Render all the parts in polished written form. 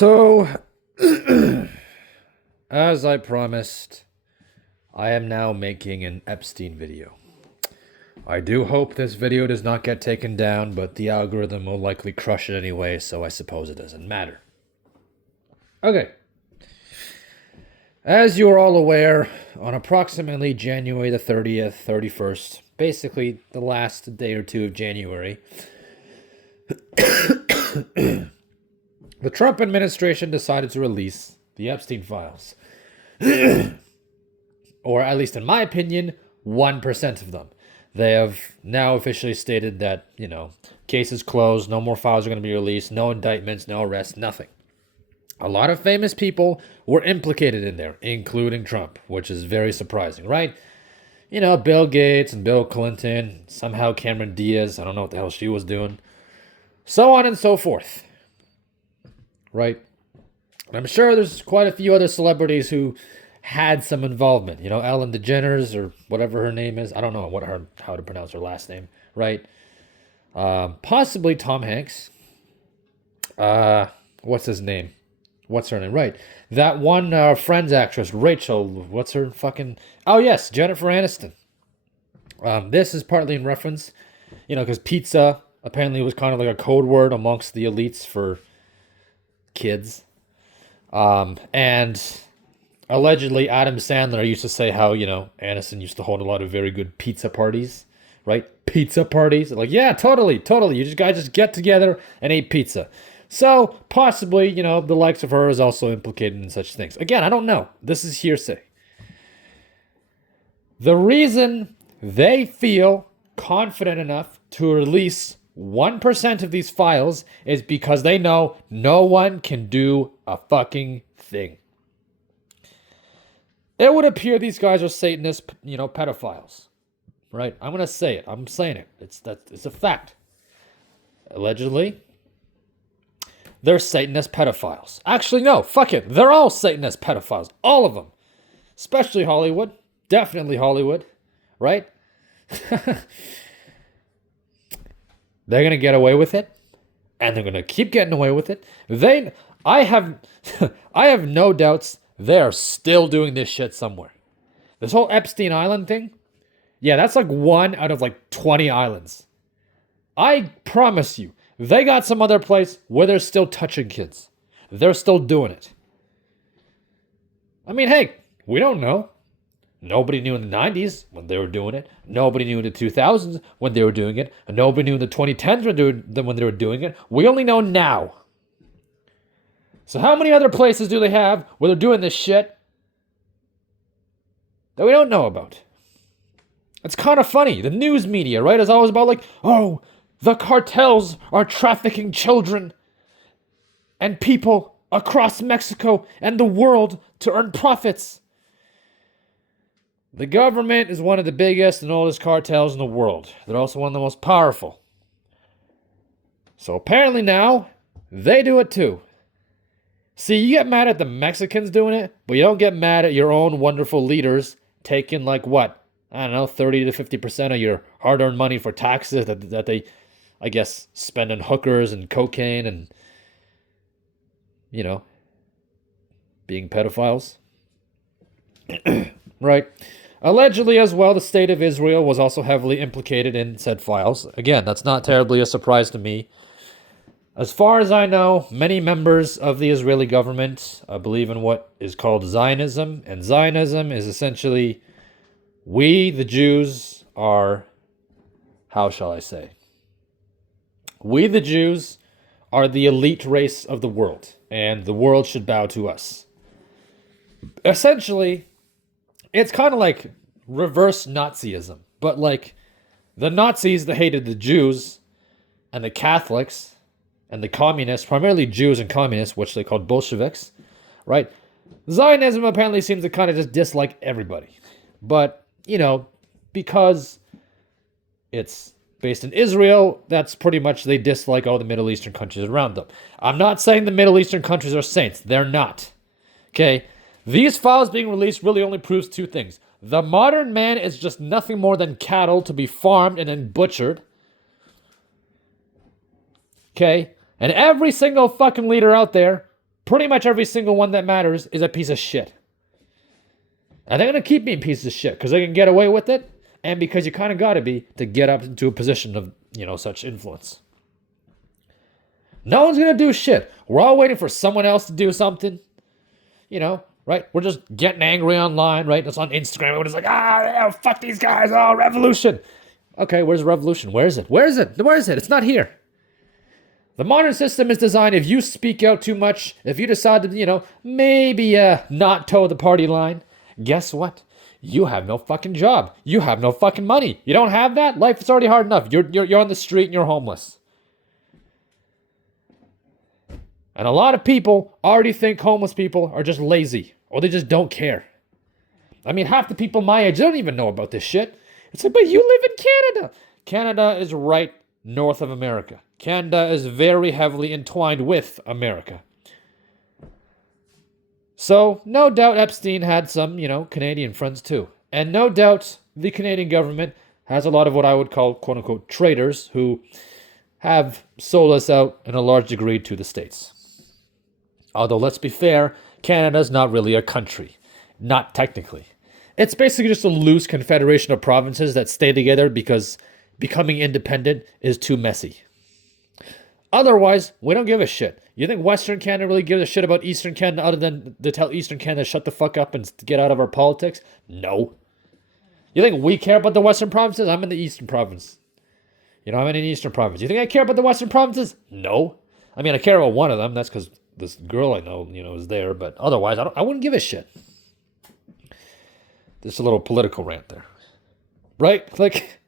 So, as I promised, I am now making an Epstein video. I do hope this video does not get taken down, but the algorithm will likely crush it anyway, so I suppose it doesn't matter. Okay. As you are all aware, on approximately January the 30th, 31st, basically the last day or two of January, the Trump administration decided to release the Epstein files. Or at least in my opinion, 1% of them. They have now officially stated that, case is closed, no more files are going to be released, no indictments, no arrests, nothing. A lot of famous people were implicated in there, including Trump, which is very surprising, right? Bill Gates and Bill Clinton, somehow Cameron Diaz, I don't know what the hell she was doing, so on and so forth, right? I'm sure there's quite a few other celebrities who had some involvement. Ellen DeGeneres or whatever her name is. I don't know how to pronounce her last name, right? Possibly Tom Hanks. What's his name? What's her name? Right. That one Friends actress, Rachel. What's her fucking... Oh, yes, Jennifer Aniston. This is partly in reference, because pizza apparently was kind of like a code word amongst the elites for kids. And allegedly Adam Sandler used to say how, Aniston used to hold a lot of very good pizza parties, right? Pizza parties. Like, yeah, totally. You guys just get together and eat pizza. So possibly, the likes of her is also implicated in such things. Again, I don't know. This is hearsay. The reason they feel confident enough to release 1% of these files is because they know no one can do a fucking thing. It would appear these guys are Satanist, pedophiles, right? I'm going to say it. I'm saying it. It's a fact. Allegedly, they're Satanist pedophiles. Actually, no, fuck it. They're all Satanist pedophiles. All of them. Especially Hollywood. Definitely Hollywood, right? They're going to get away with it, and they're going to keep getting away with it. I have no doubts they are still doing this shit somewhere. This whole Epstein Island thing, yeah, that's like 1 out of 20 islands. I promise you, they got some other place where they're still touching kids. They're still doing it. I mean, hey, we don't know. Nobody knew in the 90s when they were doing it. Nobody knew in the 2000s when they were doing it. And nobody knew in the 2010s when they were doing it. We only know now. So how many other places do they have where they're doing this shit that we don't know about? It's kind of funny. The news media, right, is always about oh, the cartels are trafficking children and people across Mexico and the world to earn profits. The government is one of the biggest and oldest cartels in the world. They're also one of the most powerful. So apparently now, they do it too. See, you get mad at the Mexicans doing it, but you don't get mad at your own wonderful leaders taking 30 to 50% of your hard-earned money for taxes that they, I guess, spend on hookers and cocaine and, being pedophiles. Right. Allegedly as well, the state of Israel was also heavily implicated in said files. Again, that's not terribly a surprise to me. As far as I know, many members of the Israeli government believe in what is called Zionism. And Zionism is essentially, we, the Jews, are, how shall I say? We, the Jews, are the elite race of the world. And the world should bow to us. Essentially, it's kind of like reverse Nazism. But the Nazis that hated the Jews and the Catholics and the communists, primarily Jews and communists, which they called Bolsheviks, right? Zionism apparently seems to kind of just dislike everybody. But, because it's based in Israel, that's pretty much they dislike all the Middle Eastern countries around them. I'm not saying the Middle Eastern countries are saints. They're not. Okay? These files being released really only proves two things. The modern man is just nothing more than cattle to be farmed and then butchered. Okay? And every single fucking leader out there pretty much every single one that matters is a piece of shit. And they're going to keep being pieces of shit because they can get away with it and because you kind of got to be to get up into a position of, such influence. No one's going to do shit. We're all waiting for someone else to do something, right? We're just getting angry online, right? It's on Instagram. We're just like, fuck these guys. Oh, revolution. Okay, where's revolution? Where is it? Where is it? Where is it? It's not here. The modern system is designed, if you speak out too much, if you decide to, maybe not toe the party line, guess what? You have no fucking job. You have no fucking money. You don't have that? Life is already hard enough. You're on the street and you're homeless. And a lot of people already think homeless people are just lazy or they just don't care. I mean, half the people my age don't even know about this shit. It's like, but you live in Canada. Canada is right north of America. Canada is very heavily entwined with America. So, no doubt Epstein had some, Canadian friends too. And no doubt the Canadian government has a lot of what I would call, quote-unquote, traitors who have sold us out in a large degree to the States. Although, let's be fair, Canada's not really a country. Not technically. It's basically just a loose confederation of provinces that stay together because becoming independent is too messy. Otherwise, we don't give a shit. You think Western Canada really gives a shit about Eastern Canada other than to tell Eastern Canada shut the fuck up and get out of our politics? No. You think we care about the Western provinces? I'm in the Eastern province. I'm in the Eastern province. You think I care about the Western provinces? No. I mean, I care about one of them. That's because this girl I know, is there. But otherwise, I wouldn't give a shit. Just a little political rant there. Right? Like,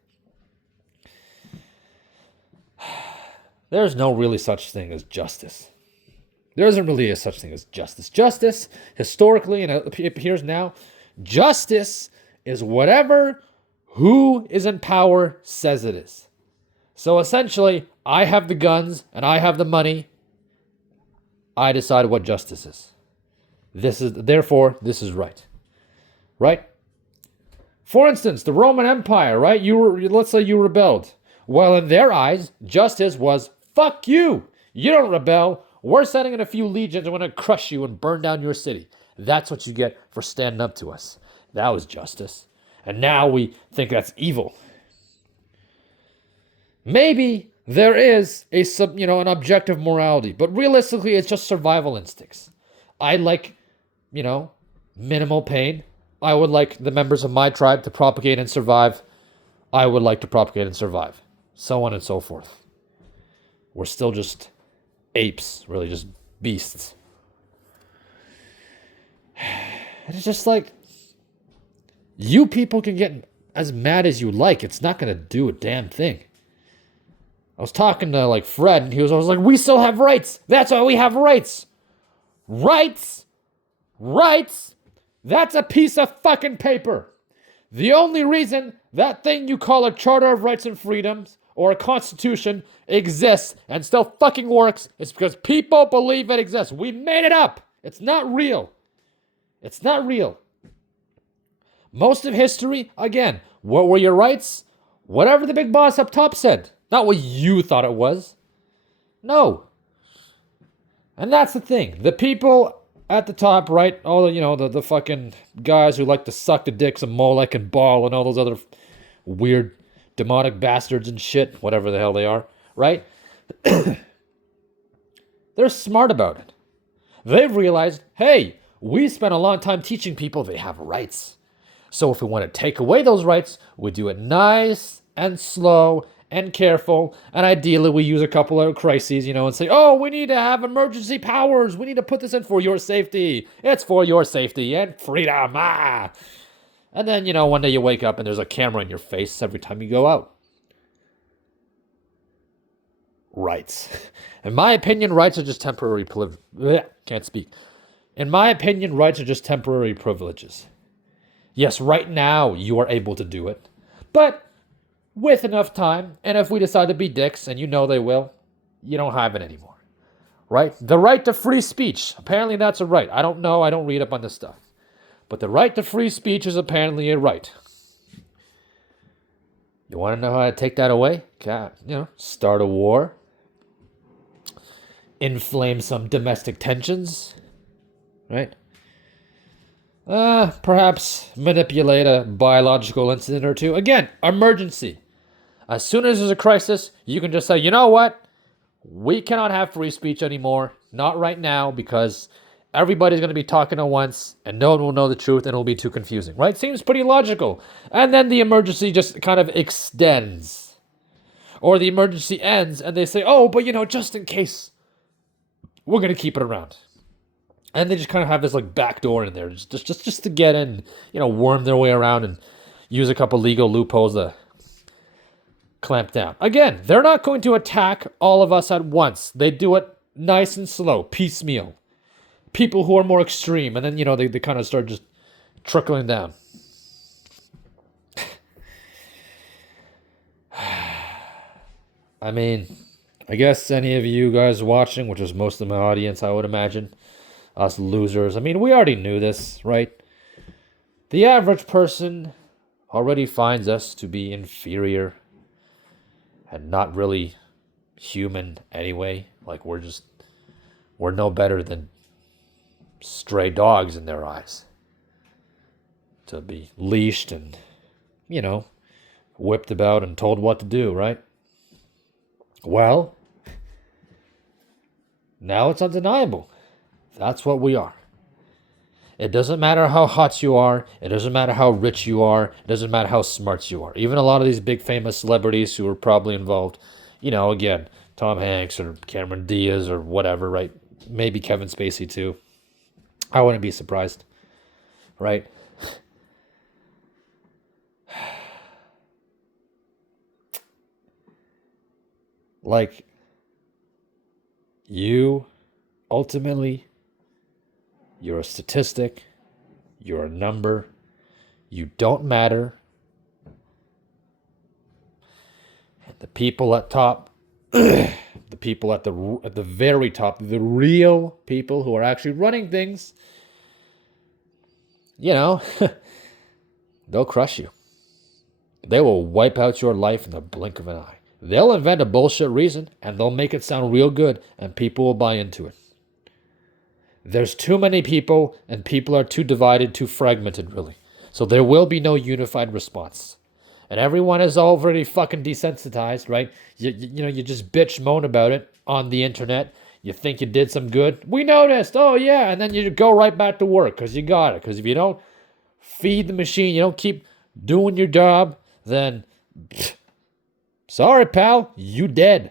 there's no really such thing as justice. There isn't really a such thing as justice. Justice, historically, and it appears now, justice is whatever who is in power says it is. So essentially, I have the guns and I have the money. I decide what justice is. Therefore, this is right. Right? For instance, the Roman Empire, right? Let's say you rebelled. Well, in their eyes, justice was, fuck you. You don't rebel. We're sending in a few legions and we're going to crush you and burn down your city. That's what you get for standing up to us. That was justice. And now we think that's evil. Maybe there is an objective morality, but realistically, it's just survival instincts. I like, minimal pain. I would like the members of my tribe to propagate and survive. I would like to propagate and survive. So on and so forth. We're still just apes, really just beasts. And it's just like, you people can get as mad as you like. It's not going to do a damn thing. I was talking to Fred, and I was like, we still have rights. That's why we have rights. Rights? Rights? That's a piece of fucking paper. The only reason that thing you call a Charter of Rights and Freedoms or a Constitution exists and still fucking works is because people believe it exists. We made it up. It's not real. It's not real. Most of history, again, what were your rights? Whatever the big boss up top said. Not what you thought it was. No. And that's the thing. The people at the top, right? All the fucking guys who like to suck the dicks of Molech and Baal and all those other weird demonic bastards and shit, whatever the hell they are, right? They're smart about it. They've realized, hey, we spent a long time teaching people they have rights. So if we want to take away those rights, we do it nice and slow and careful, and ideally we use a couple of crises, and say, oh, we need to have emergency powers. We need to put this in for your safety. It's for your safety and freedom. And then, one day you wake up and there's a camera in your face every time you go out. Rights. In my opinion, rights are just temporary can't speak. In my opinion, rights are just temporary privileges. Yes, right now you are able to do it, but with enough time, and if we decide to be dicks, and they will, you don't have it anymore, right? The right to free speech, apparently that's a right. I don't know, I don't read up on this stuff. But the right to free speech is apparently a right. You want to know how to take that away? Start a war. inflame some domestic tensions, right? Perhaps manipulate a biological incident or two. Again, emergency. As soon as there's a crisis, you can just say, you know what? We cannot have free speech anymore. Not right now, because everybody's going to be talking at once and no one will know the truth and it'll be too confusing, right? Seems pretty logical. And then the emergency just kind of extends. Or the emergency ends and they say, oh, but just in case, we're going to keep it around. And they just kind of have this like back door in there just to get in, worm their way around and use a couple legal loopholes to clamp down. Again, they're not going to attack all of us at once. They do it nice and slow, piecemeal. People who are more extreme, and then, they kind of start just trickling down. I mean, I guess any of you guys watching, which is most of my audience, I would imagine, us losers, I mean, we already knew this, right? The average person already finds us to be inferior and not really human anyway. Like, we're no better than stray dogs in their eyes. To be leashed and, whipped about and told what to do, right? Well, now it's undeniable. That's what we are. It doesn't matter how hot you are. It doesn't matter how rich you are. It doesn't matter how smart you are. Even a lot of these big famous celebrities who are probably involved, again, Tom Hanks or Cameron Diaz or whatever, right? Maybe Kevin Spacey too. I wouldn't be surprised, right? Like, you, ultimately, you're a statistic, you're a number, you don't matter. And the people at top, the people at the very top, the real people who are actually running things, they'll crush you. They will wipe out your life in the blink of an eye. They'll invent a bullshit reason, and they'll make it sound real good, and people will buy into it. There's too many people, and people are too divided, too fragmented, really. So there will be no unified response. And everyone is already fucking desensitized, right? You just bitch moan about it on the internet. You think you did some good. We noticed. Oh, yeah. And then you go right back to work because you got it. Because if you don't feed the machine, you don't keep doing your job, then sorry, pal, you dead.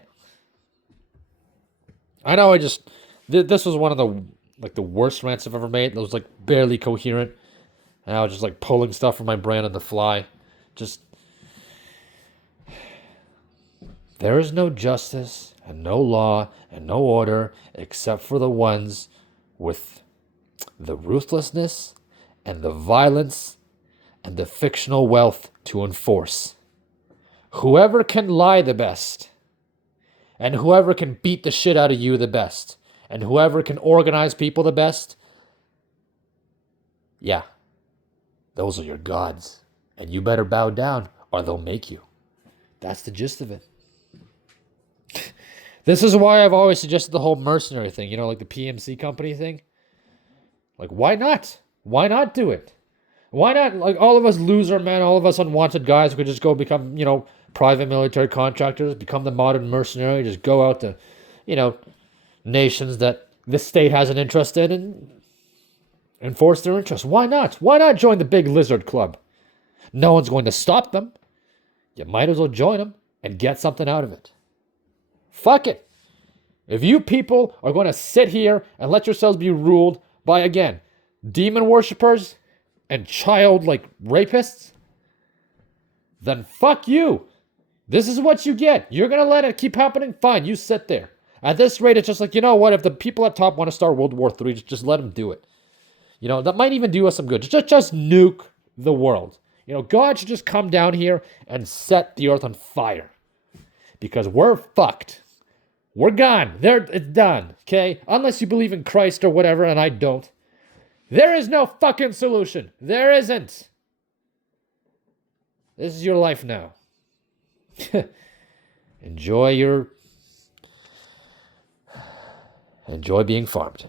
I know this was one of the worst rants I've ever made. It was like barely coherent. And I was just like pulling stuff from my brain on the fly. There is no justice and no law and no order except for the ones with the ruthlessness and the violence and the fictional wealth to enforce. Whoever can lie the best, and whoever can beat the shit out of you the best, and whoever can organize people the best, yeah, those are your gods. And you better bow down or they'll make you. That's the gist of it. This is why I've always suggested the whole mercenary thing, like the PMC company thing. Like, why not? Why not do it? Why not, like, all of us loser men, all of us unwanted guys who could just go become, private military contractors, become the modern mercenary, just go out to, nations that the state has an interest in and enforce their interests. Why not? Why not join the big lizard club? No one's going to stop them. You might as well join them and get something out of it. Fuck it. If you people are going to sit here and let yourselves be ruled by, again, demon worshippers and child, rapists, then fuck you. This is what you get. You're going to let it keep happening? Fine, you sit there. At this rate, it's just like, you know what? If the people at top want to start World War III, just let them do it. That might even do us some good. Just nuke the world. God should just come down here and set the earth on fire. Because we're fucked. We're gone. It's done. Okay? Unless you believe in Christ or whatever, and I don't. There is no fucking solution. There isn't. This is your life now. Enjoy your enjoy being farmed.